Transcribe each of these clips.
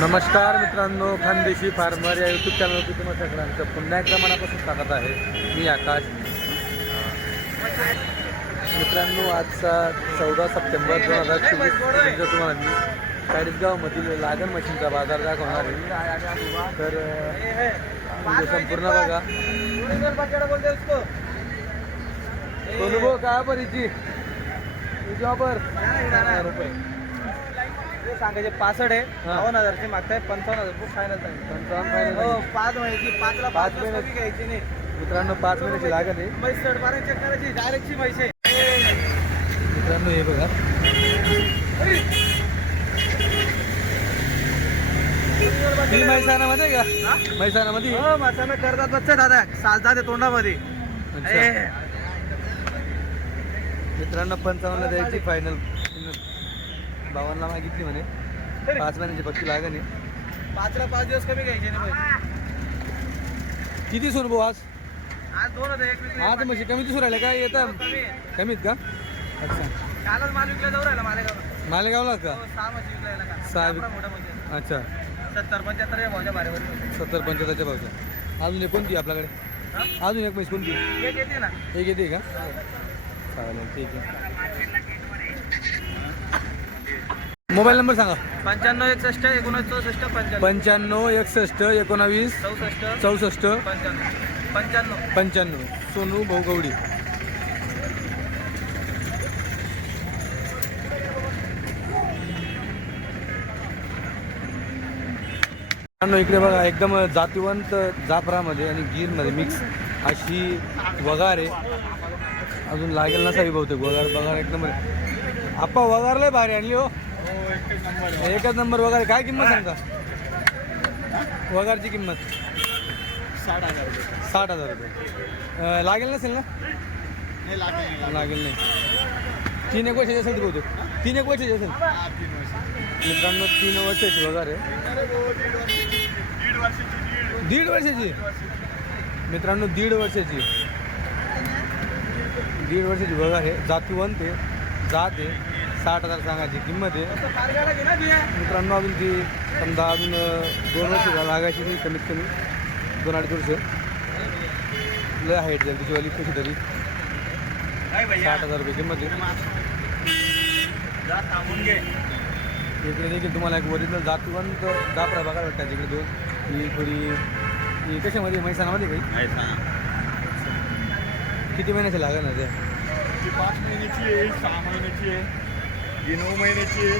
नमस्कार मित्रांनो खानदेशी फार्मर या यूट्यूब चॅनलवरती तुम्हा सगळ्यांचं पुन्हा एकदा मनापासून स्वागत आहे. मी आकाश. मित्रांनो आजचा चौदा सप्टेंबर दोन हजार चोवीस रोजी तुम्हाला मी चाळीसगावमधील लागण मशीनचा बाजार दाखवणार आहे. तर संपूर्ण बघा. सोनू भाऊ काय परिची तुझ्यावर. रुपये. सांगायचे पासष्ट आहे. हा. बावन्न हजारची मागताय पंचावन्न हजार रुपये फायनल पंचावन्न final हो आहे. पाच महिन्याची पाचला पाच पाच महिने- घ्यायची नाही. मित्रांनो पाच महिन्याची लागण आहे. म्हैस सड बारा चेक करायची डायरेक्टची म्हैस आहे. मित्रांनो हे बघा. ही मैसानामध्ये का? हा? मैसानामध्ये हो माणसानं करतात बच्चे दादा. ते तोंडामध्ये. अच्छा. ए, मित्रांनो पंचावन्न द्यायची फायनल बावन्नला मागितली म्हणे. पाच महिन्याची पक्की लागण पाचला पाच दिवस कमी घ्यायचे नाही म्हैस. किती सोन भाऊ आज? आज दोन विकली, आज म्हशी कमी दिसून राहिले का? येतं. कमीत का? अच्छा. कालच माल विकला जाऊ राहिला मालेगावला. मालेगावला का? हो, सहा मोठा म्हणजे अच्छा. सत्तर पंच्याहत्तर भावच्या सत्तर पंच्याहत्तरच्या भावच्या. अजून एक कोणती आपल्याकडे? अजून एक म्हैस कोणती एक येते ना. एक येते का? चालेल ठीक आहे. मोबाईल नंबर सांगा. पंच्याण्णव एकसष्ट एकोणीस चौसष्ट पंच्याण्णव. पंच्याण्णव एकसष्ट एकोणावीस चौसष्ट चौसष्ट पंच्याण्णव. पंच्याण्णव. पंच्याण्णव. सोनू भाऊ गवडी इकडे बघा एकदम जातीवंत जाफरामध्ये आणि गीरमध्ये मिक्स अशी वगार आहे. अजून लागेल नसावी बहुतेक वगार वगार एक नंबर आहे. आप्पा वगार लय भारी आणली हो. एकच नंबर वगार. काय किंमत सांगता? वगारची किंमत. साठ हजार रुपये. साठ हजार रुपये. लागेल नसेल ना? नाही लागेल लागेल. नाही. तीन एक वर्षाची असेल ती तीन एक वर्षाची असेल? मित्रांनो तीन वर्षाची वगैरे. दीड वर्षाची? मित्रांनो दीड वर्षाची. दीड वर्षाची वगैरे. जातीवंत आहे. जात आहे. साठ हजार सांगायची किंमत आहे. मित्रांनो अजून ती समजा अजून दोन वर्ष लागायची ती कमीत कमी. दोन अडीच वर्ष. लय हाईट जाईल तिची वाली कशी तरी. साठ हजार रुपये किंमत आहे. इकडे देखील तुम्हाला एक ओरिजिनल जातवंत जाफरा बघायला भेटतात इकडे दोन. ही थोडी ही कशामध्ये? मैसानामध्ये काही किती महिन्याचे ते? ती पाच महिन्याची आहे सहा महिन्याची आहे. ही नऊ महिन्याची आहे.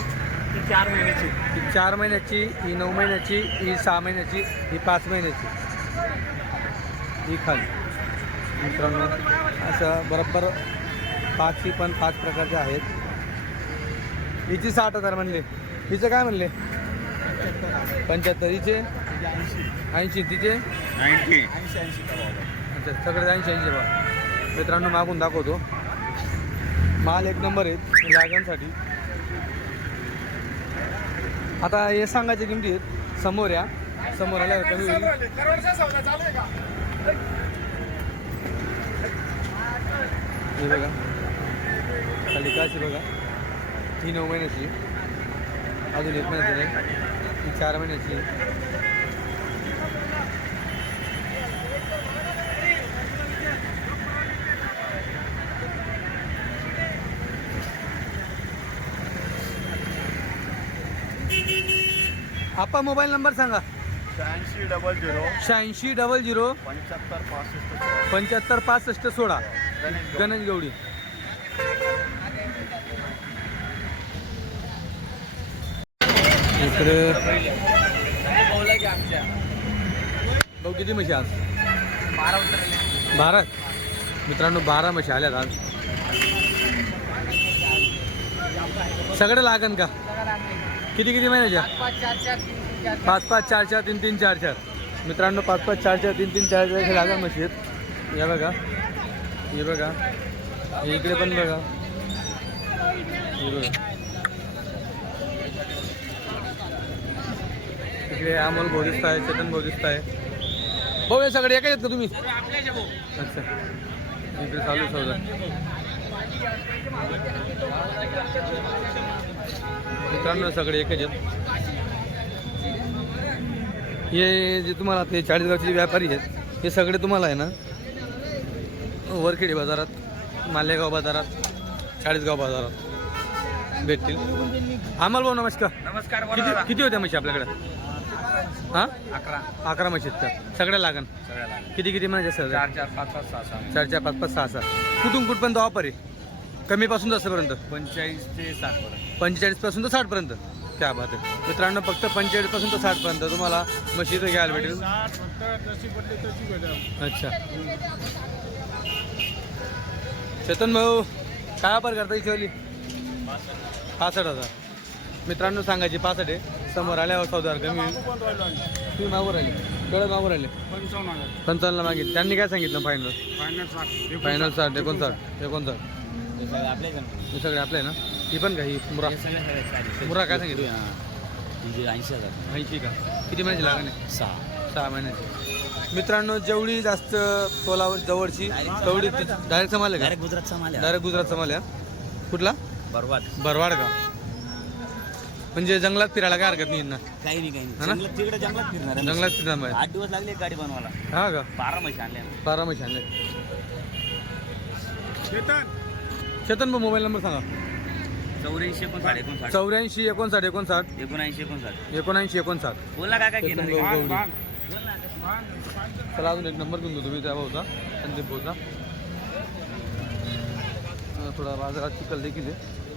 ती चार महिन्याची. ही चार महिन्याची ही नऊ महिन्याची ही सहा महिन्याची ही पाच महिन्याची. ही खाली. मित्रांनो असं बरोबर पाचही पण पाच प्रकारचे आहेत. हिची साठ हजार म्हणले. हिचं काय म्हणले? पंच्याहत्तर. हिचे? ऐंशी. तिचे? नाईन्टी ऐंशी. ऐंशी अच्छा सगळे ऐंशी ऐंशी मित्रांनो मागून दाखवतो. माल एक नंबर आहे लागणसाठी. आता हे सांगायच्या किमती आहेत. समोर या. समोर आल्या कमी होईल. हे बघा. खाली काशी बघा. ही नऊ महिन्याची. अजून एक महिन्याची नाही. ही चार महिन्याची. आपा मोबाईल नंबर सांगा. शहाऐंशी डबल झिरो शहाऐंशी डबल झिरो पंच्याहत्तर पासष्ट पंच्याहत्तर पासष्ट सोळा. गणेश गवडी इकडे भाऊ किती म्हशी आज? बारा. मित्रांनो बारा म्हशी आल्यात आज. सगळे लागन का? किती किती महिन्याच्या पाच पाच पाच चार चार तीन तीन चार चार. मित्रांनो पाच पाच चार चार तीन तीन चार चार हे लागन म्हशी आहेत या बघा. हे बघा. हे इकडे पण बघा. हे बघा. इकडे अमोल भाऊ आहे चेतन भाऊ आहे. भाऊ हे सगळे एका आहेत का तुम्ही? अच्छा. इकडे चालू सौदा मित्रांनो सगळे एकच आहेत. हे जे तुम्हाला ते चाळीसगावचे व्यापारी आहेत हे सगळे तुम्हाला आहे ना वरखेडी बाजारात मालेगाव बाजारात चाळीसगाव बाजारात भेटतील. आम्हाला भाऊ नमस्कार. नमस्कार किती किती होत्या म्हशी आपल्याकडे? हां? अकरा. अकरा म्हशी आहेत का? सगळ्या लागन. किती किती म्हणजे सर चार चार पाच पाच सहा सहा. चार चार पाच पाच सहा सहा. कुठून कुठपर्यंत ऑफर आहे? कमीपासून जास्तपर्यंत? पंचेचाळीस ते साठ पर्यंत पंचेचाळीसपासून तर साठपर्यंत? क्या बात आहे. मित्रांनो फक्त पंचेचाळीसपासून तर साठपर्यंत. तुम्हाला इथं घ्यायला भेटेल. साठ फक्त जशी पडली तशी भेटेल अच्छा. चेतन भाऊ काय वापर करता इथे पासष्ट हजार. मित्रांनो सांगायची पासष्ट आहे. समोर आल्यावर चौदा हजार कमी होईल. तुम्ही मागून राहिले. कडक मागून राहिले. पंचावन्न हजार. पंचावन्नला मागितलं. त्यांनी काय सांगितलं? फायनल फायनल साठ. फायनल साठ. एकोणसाठ. एकोणसाठ. हे सगळे आपले ना? ही पण का ही? मुरा. मुरा काय सांगितलं? म्हणजे ऐंशी हजार. ऐंशी का? किती महिन्याची लागण आहे? सहा. सहा महिन्याची. मित्रांनो जेवढी जास्त तोलावर जवळची तेवढी डायरेक्ट समाल आहे डायरेक्ट गुजरातचा माल का आहे. डायरेक्ट गुजरात समाल आहे? कुठला? बरोबर भरवाड का? म्हणजे जंगलात फिरायला काय हरकत नाही ना? काही नाही काही? नाही. जंगलात तिकडे जंगलात फिरणार. जंगलात फिरणार आठ दिवस लागले गाडी बनवायला. हा का? बारा म्हशी आणल्या. बारा महिने आणले चेतन भाऊ मोबाईल नंबर सांगा. चौऱ्याऐंशी एकोणसाठ एकोणसाठ. चौऱ्याऐंशी एकोणसाठ एकोणसाठ. एकोणऐंशी एकोणसाठ. एकोणऐंशी एकोणसाठ. बोल चेतन भाऊ चला अजून एक नंबर घेऊन घेतो तुम्ही त्या भाऊचा. संदीप भाऊचा. अं, थोडा बाजारात चिखल देखील आहे.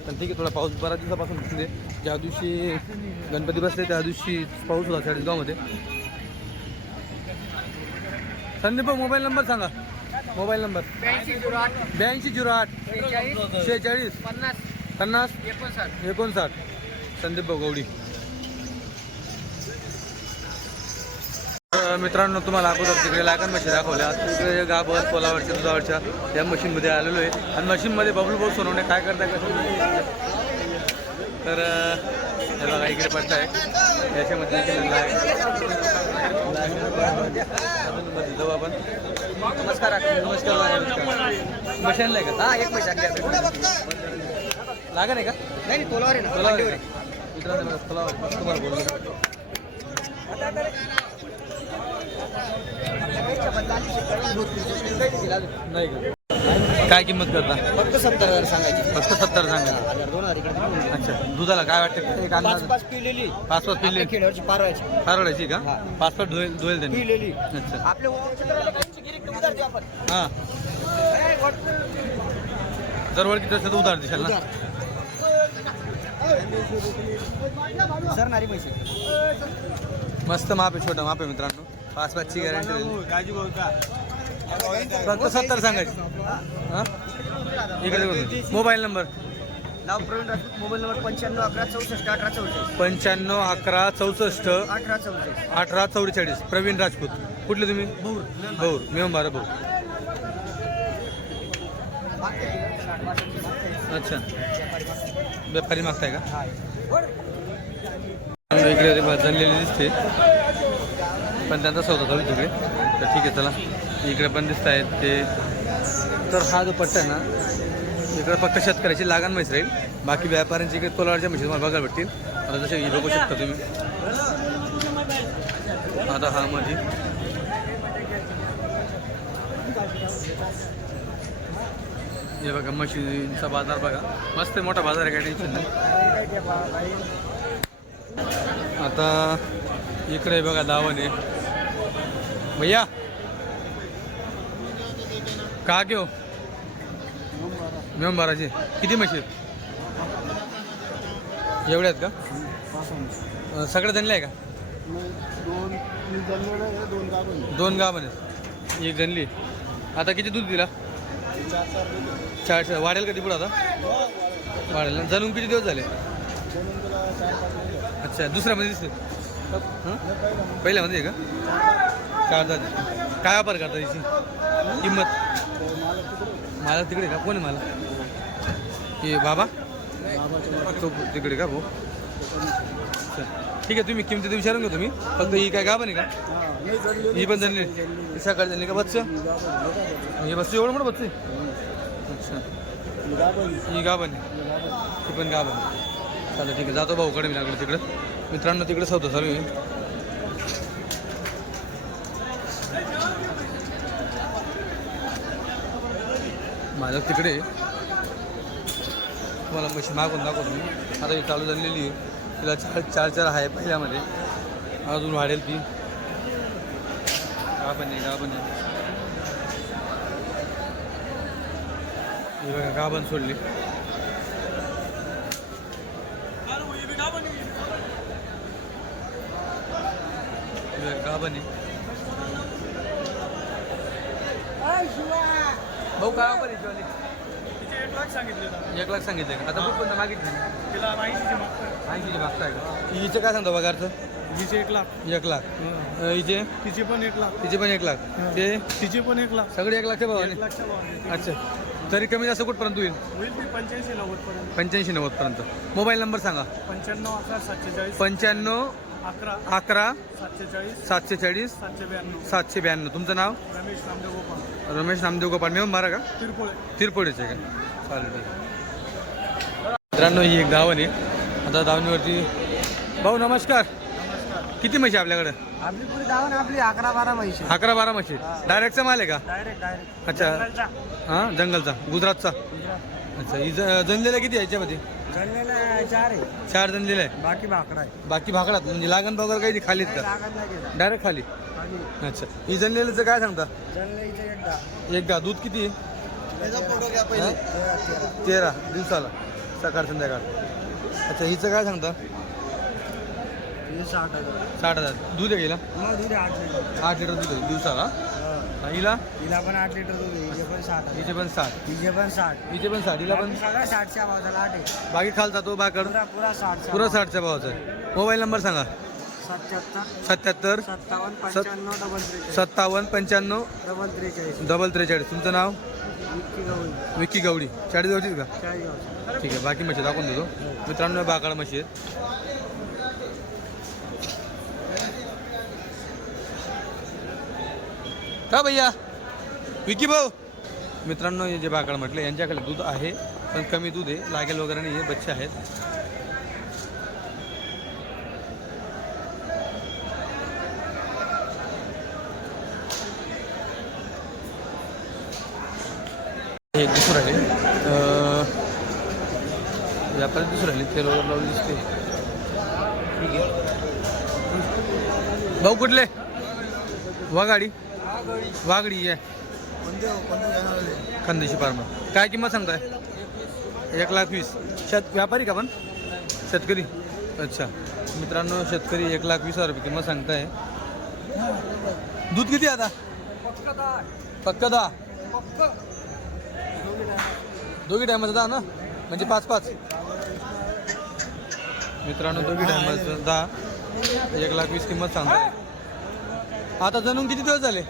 पण ठीक आहे थोडा पाऊस बऱ्याच दिवसापासून म्हणजे ज्या दिवशी गणपती बसले त्या दिवशी पाऊस होता चाळीसगावमध्ये. संदीप भाऊ मोबाईल नंबर सांगा. मोबाईल नंबर ब्याऐंशी झिरो आठ शेहेचाळीस पन्नास पन्नास एकोणसाठ एकोणसाठ संदीप भाऊ गवडी तर मित्रांनो तुम्हाला अगोदर तिकडे लागण मशीन दाखवल्या तिकडे गाभर पोलावरच्या दुधावरच्या या मशीनमध्ये आलेलो आहे आणि मशीनमध्ये बबलू भाऊ सोनवणे काय करताय कसं तर हे बघा इकडे पट्टा आहे याच्यामध्ये जाऊ आपण नमस्कार नमस्कार मशीनला आहे का? हा एक मिनिट लागण आहे का? नाही तोलावर आहे ना. तोलावर आहे? मित्रांनो बघा, तोलावर आहे. तुम्हाला बोललो नाही का? काय किंमत करता? फक्त सत्तर हजार सांगायची. फक्त सत्तर सांगा हजार दोन हजार इकडे अच्छा. दुधाला काय वाटतं? एक पाच अंदाज. पाच पिलेली. पाच पाच पिल्ले. आपल्या खेड्यावरची पारवायची परवडायची का? पाच पाच धुवेल धुवेल त्यांनी पिलेली. अच्छा. आपल्या आपण. हां. जर ओळखीत असेल तर उधार दिशाल ना? सर नारी पैसे. मस्त माप आहे छोटा माप आहे मित्रांनो. पाच पाचची गॅरंटी दिली. फक्त सत्तर सांगायची. हां? इकडे. Mobile number. नाव प्रवीण राजपूत मोबाईल नंबर पंच्याण्णव अकरा चौसष्ट अठरा चौसष्ट. पंच्याण्णव अकरा चौसष्ट अठरा चौसष्ट. अठरा चौवेचाळीस. प्रवीण राजपूत. कुठले तुम्ही? भूर. भाऊ मिळून बारा भाऊ अच्छा. व्यापारी मागताय का? इकडे जनलेली दिसते. पण त्यांचा सौदा चालू तिकडे. तर ठीक आहे चला. इकडे पण दिसत आहेत ते. तर हा जो पट्टा आहे ना इकडे फक्त शेतकऱ्याची लागण म्हैस राहील. बाकी व्यापाऱ्यांची इकडे तोलावरच्या म्हशी तुम्हाला बघायला भेटतील. आता जसे हे बघू शकता तुम्ही. आता हा माझी हे बघा मशीनचा बाजार बघा. मस्त आहे, मोठा बाजार आहे काय टेन्शन नाही. आता इकडे बघा दावण आहे. भैया! का घेऊ हो? मिळून बाराचे किती म्हशी आहेत? एवढ्या आहेत का? सगळे सगळ्या जणले आहे का? दोन तीन गाभण आहेत. एक जणली आता किती दूध दिला? चार चार वाढेल कधी पुढं आता? वाढेल ना. जणून किती दिवस झाले? अच्छा दुसऱ्यामध्ये दिसते हां? पहिल्यामध्ये आहे का? चार काय वापर करता याची किंमत? मला तिकडे का? कोण मला? हे बाबा? तो तिकडे का भाऊ? ठीक आहे तुम्ही किमती विचारून घ्या तुम्ही. फक्त ही काय गाबा नाही का? ही पण जणली. ही सकाळी जणली का बच्च? हे बच्च एवढं मोठं बच्च आहे? अच्छा. ही गाबा नाही ती पण गाबा चालेल ठीक आहे. जातो भाऊकडे मी लागलो तिकडं. मित्रांनो तिकडे सौदा चालू मालक तिकडे. तुम्हाला मशीन मागून दाखवतो मी. आता ही चालू झालेली आहे. तिला चार चार चार आहे पहिल्यामध्ये. अजून वाढेल ती. गाभण आहे गाभण आहे. ही बघा सोडली. ही बघा, आहे. भाऊ काय वापर याच्यावाली तिचे एक लाख सांगितले एक लाख सांगितलं का? आता पण मागितलं? तिला माहितीचे मागतात ऐंशीचे मागताय का हिचं काय सांगतो पगारचं? तिचे एक लाख. एक लाख. अं, हिचे? तिचे पण एक लाख. तिचे पण एक लाख. ते? तिचे पण एक लाख. सगळे एक लाख भावाने? एक लाखच्या भावाने. अच्छा. तरी कमी जास्त कुठपर्यंत होईल? होईल ती पंच्याऐंशी नव्वद पर्यंत पंच्याऐंशी नव्वदपर्यंत. मोबाईल नंबर सांगा. पंच्याण्णव अकरा सातशे चाळीस पंच्याण्णव अकरा अकरा सातशे चाळीस सातशे चाळीस सातशे ब्याण्णव सातशे ब्याण्णव तुमचं नाव? रमेश नामदेव गोपाळ. रमेश नामदेव गोपाळ. मेहून मारा का? तिरपुळे तिरपोडीचे का? चालेल. मित्रांनो ही एक धावण आहे. आता धावणीवरती भाऊ नमस्कार. किती म्हशी आपल्याकडे? आपली पुरी धावण आपली अकरा बारा म्हैशी. अकरा बारा म्हशी. डायरेक्टचा माल आहे का? डायरेक्ट डायरेक्ट अच्छा. हां जंगलचा. गुजरातचा. अच्छा ही ज- किती आहे याच्यामध्ये? चार आहे. चार जनलेला आहे बाकी भाकडा आहे. बाकी भाकडात? म्हणजे लागण वगैरे काही खालीत का? लागत नाही गेला डायरेक्ट खाली? अच्छा. ही जनलेल्याचं काय सांगता? एकदा एक गा दूध किती आहे? त्याचा फोटो घ्या पहिले. तेरा. दिवसाला. सकाळ संध्याकाळ. अच्छा हिचं काय सांगता? साठ हजार. साठ हजार. दूध आहे हिला? मग दूध आहे आठ लिटर. आठ लिटर दूध आहे. दिवसाला? हिला? हिला पण आठ लिटर दूध आहे हिचे पण साठ हिचे पण साठ हिचे पण साठ हिचे पण साठ हिला पण बाकी सगळा साठच्या भावाचा आठ आहे. बाकी खालचा तो बाकड पुरा पुरा साठ पुरा साठच्या भावाचा आहे. मोबाईल नंबर सांगा. सत्याहत्तर. सत्याहत्तर. सत्तावन्न पंच्याण्णव डबल त्रेचाळीस. सत्तावन्न पंच्याण्णव डबल त्रेचाळीस. डबल त्रेचाळीस. तुमचं नाव? इतकी गवळी. विक्की गवडी चाळीस गावचीच का? चाळीस ठीक आहे बाकी म्हशी दाखवून देतो. मित्रांनो बाकाळ म्हशी आहेत. का भैया? विकी भाऊ. मित्रांनो हे जे बाकाळ म्हटले यांच्याकडे दूध आहे पण कमी दूध आहे. लागेल वगैरे नाही हे बच्चे आहेत. हे दिसून राहिले. व्यापारी दिसून राहिले. तेल वगैरे लावून दिसते. भाऊ कुठले? वा गाडी. वाघडी. आहे. खानदेशी फार्मर. काय किंमत सांगताय? एक लाख वीस. शेत व्यापारी का पण? शेतकरी. अच्छा. मित्रांनो शेतकरी एक लाख वीस हजार रुपये किंमत सांगताय. दूध किती आता? पक्का दहा दोघी टायमाचं दहा ना? म्हणजे पाच पाच. मित्रांनो दोघी टायमाचं दहा. एक लाख वीस किंमत सांगताय. आता जणून किती दिवस झाले?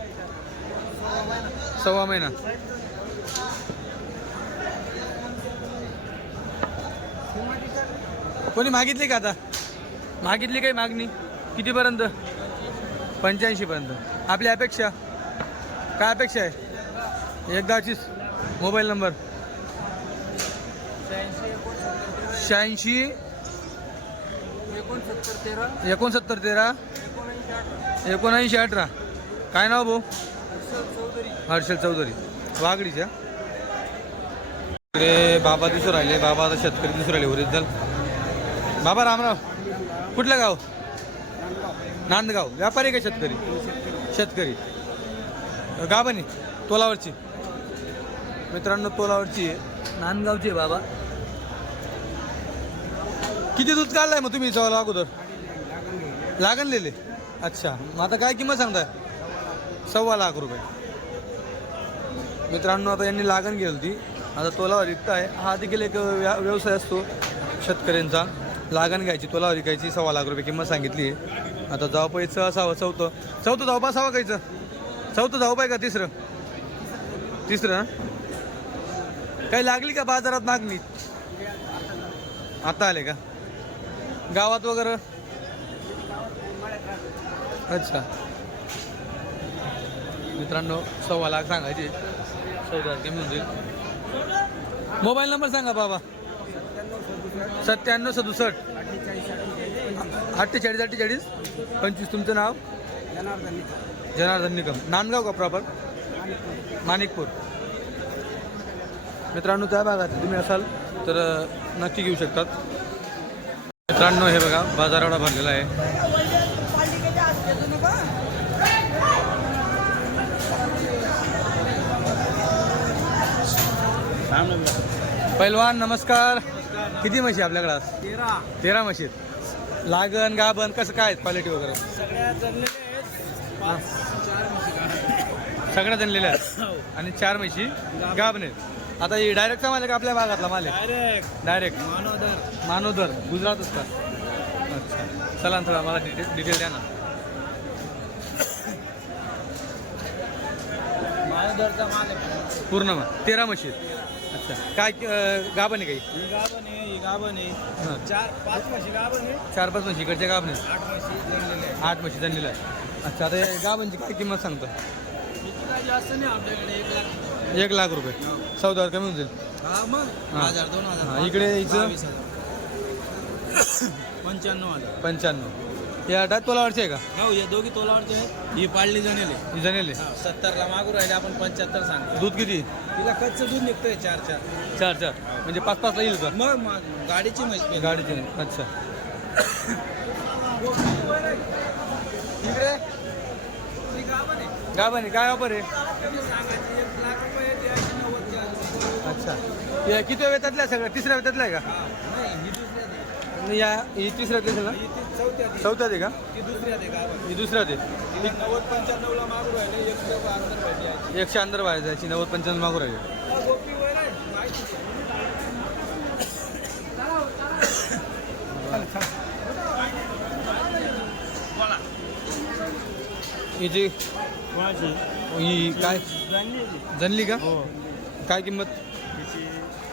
सव्वा महिना. कोणी मागितली का आता? मागितली काही मागणी? कितीपर्यंत? पंच्याऐंशी पर्यंत आपली अपेक्षा? काय अपेक्षा आहे? एकदाचीच मोबाईल नंबर. शहाऐंशी एकोणसत्तर तेरा एकोणसत्तर तेरा एकोणऐंशी अठरा. काय नाव भाऊ? हर्षल चौधरी. वाघडीच्या इकडे बाबा दिसू राहिले. बाबा आता शेतकरी दिसू राहिले ओरिजिनल बाबा रामराव कुठलं गाव? नांदगाव. व्यापारी का शेतकरी? शेतकरी. गावानी तोलावरची. मित्रांनो तोलावरची आहे. नांदगावची आहे बाबा. किती दूध काढलाय मग तुम्ही अगोदर? लागणलेले अच्छा. मग आता काय किंमत सांगताय? सव्वा लाख रुपये. मित्रांनो आता यांनी लागण केली होती. आता तोलावर विकताय हा देखील एक व्या व्यवसाय असतो शेतकऱ्यांचा. लागण घ्यायची तोलावर विकायची सव्वा लाख रुपये किंमत सांगितली. आहे आता जावपायचं असावं चौथं. चौथं जावपा असावं कायचं चौथं जावपाय का तिसरं? तिसरं काही लागली का बाजारात मागणी? आता आले का? गावात वगैरे? अच्छा. मित्रांनो सव्वा लाख सांगायचे. चौदा कमी जाईल मोबाईल नंबर सांगा बाबा. सत्त्याण्णव सदुसष्ट. अठ्ठेचाळीस अठ्ठेचाळीस. पंचवीस तुमचं नाव? जनार्दन निकम. नांदगाव का प्रॉपर? माणिकपूर. मित्रांनो त्या भागात तुम्ही असाल तर नक्की घेऊ शकतात. मित्रांनो हे बघा बाजारवाडा भरलेला आहे. पैलवान नमस्कार. किती म्हशी आपल्याकडे आज? तेरा. तेरा म्हशी आहेत. लागण गाभण कसं काय क्वालिटी वगैरे? सगळ्या जणलेले आहेत. हा. चार म्हशी गाभण. सगळ्या जनलेल्या आहेत? आणि चार म्हशी गाभण. आहेत. आता ही डायरेक्टचा माल आहे का आपल्या भागातला माल आहे? Direct direct मानवदर मानोदर. गुजरातच का? अच्छा. चला ना थोडा मला डिटेल डिटेल द्या ना. मानवदरचा माल आहे. पूर्ण मग तेरा म्हशी आहेत. अच्छा. काय अं, गाभण आहे काही? ही गाभण आहे ही गाभण आहे. हां. चार पाच म्हशी गाभण आहे. चार पाच म्हशी इकडच्या गाभण आठ म्हशी जणलेले आहेत. आठ म्हशी जनलेल्या आहेत. अच्छा आता या गाभणची काय किंमत सांगतो? किती काय जास्त नाही आपल्याकडे एक लाख. एक लाख रुपये. चौदावर कमी होऊन जाईल? हा मग. हा. हजार दोन हा, हजार इकडे यायचं? बावीस हजार. पंच्याण्णव हजार. पंच्याण्णव. या डाट तोलावरची आहे का? हो या दोघी तोलावरचे आहेत. ही पाळली जणेले. ही जनेले सत्तरला मागू राहिले आपण पंच्याहत्तर सांगतो. दूध किती? तिला कच्चं दूध निघतंय चार चार. चार चार. म्हणजे पाच पाचला येईल का? मग मग गाडीची म्हैस गाडीची नाही अच्छा. गाभण काय ऑफर आहे. अच्छा. या किती वेतातल्या सगळं? तिसऱ्या वेतातल्या आहे का हा, नाही ही दुसऱ्या दे. आणि या ही तिसऱ्यात असेल ना? ती चौथ्या दे. चौथ्यात आहे का ही दुसऱ्यात आहे नव्वद पंच्याण्णवला मागू राहिले. एकशे अंदर व्हायला जायची नव्वद पंच्याण्णव मागू राहिले. हा. हिची कोणाची? ही काय? जानली का? हो. काय किंमत?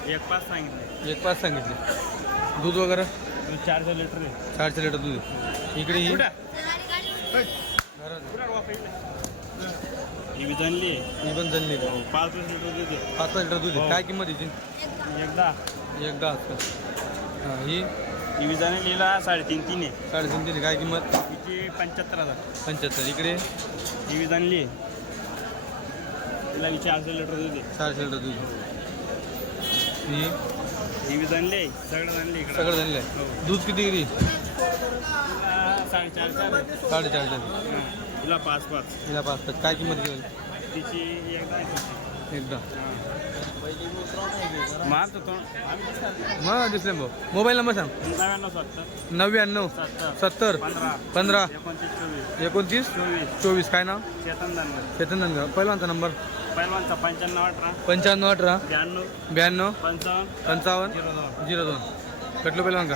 एक पाच सांगितले. एक पाच सांगितली. दूध वगैरे? चारशे लिटर चारशे लिटर दूध. इकडे ही. घरात. ही बी जानली आहे. ही पण जनली हो पाच लिटर पाच पाच लिटर दूध हो. काय किंमत हिची एकदा. एकदा असतं हां ही? ही जानलीला साडेतीन तीन आहे. साडेतीन दिली काय किंमत? पंच्याहत्तर हजार. पंच्याहत्तर. इकडे? ही जानली आहे. तिला चारशे लिटर देते चारशे लिटर दूध. ही? सगळं जानली इकडं. सगळं झालेलं हो. आहे दूध किती किती. साडेचारशे हां. तिला पाच पाच. तिला पाच पाच. काय किंमत घेऊन? तिची एकदा तो आम्ही मग दिसले भाऊ. मोबाईल नंबर सांग. नव्याण्णव सत्तर. नव्याण्णव सत्तर. सत्तर. पंधरा. पंधरा. एकोणतीस चोवीस. काय नाव? चेतन चेतन नंदगाव पहिलवानचा नंबर? पहिलवानचा पंच्याण्णव अठरा पंच्याण्णव अठरा ब्याण्णव ब्याण्णव पंचावन्न पंचावन्न झिरो दोन. झिरो दोन. कटलो पहिलवान का?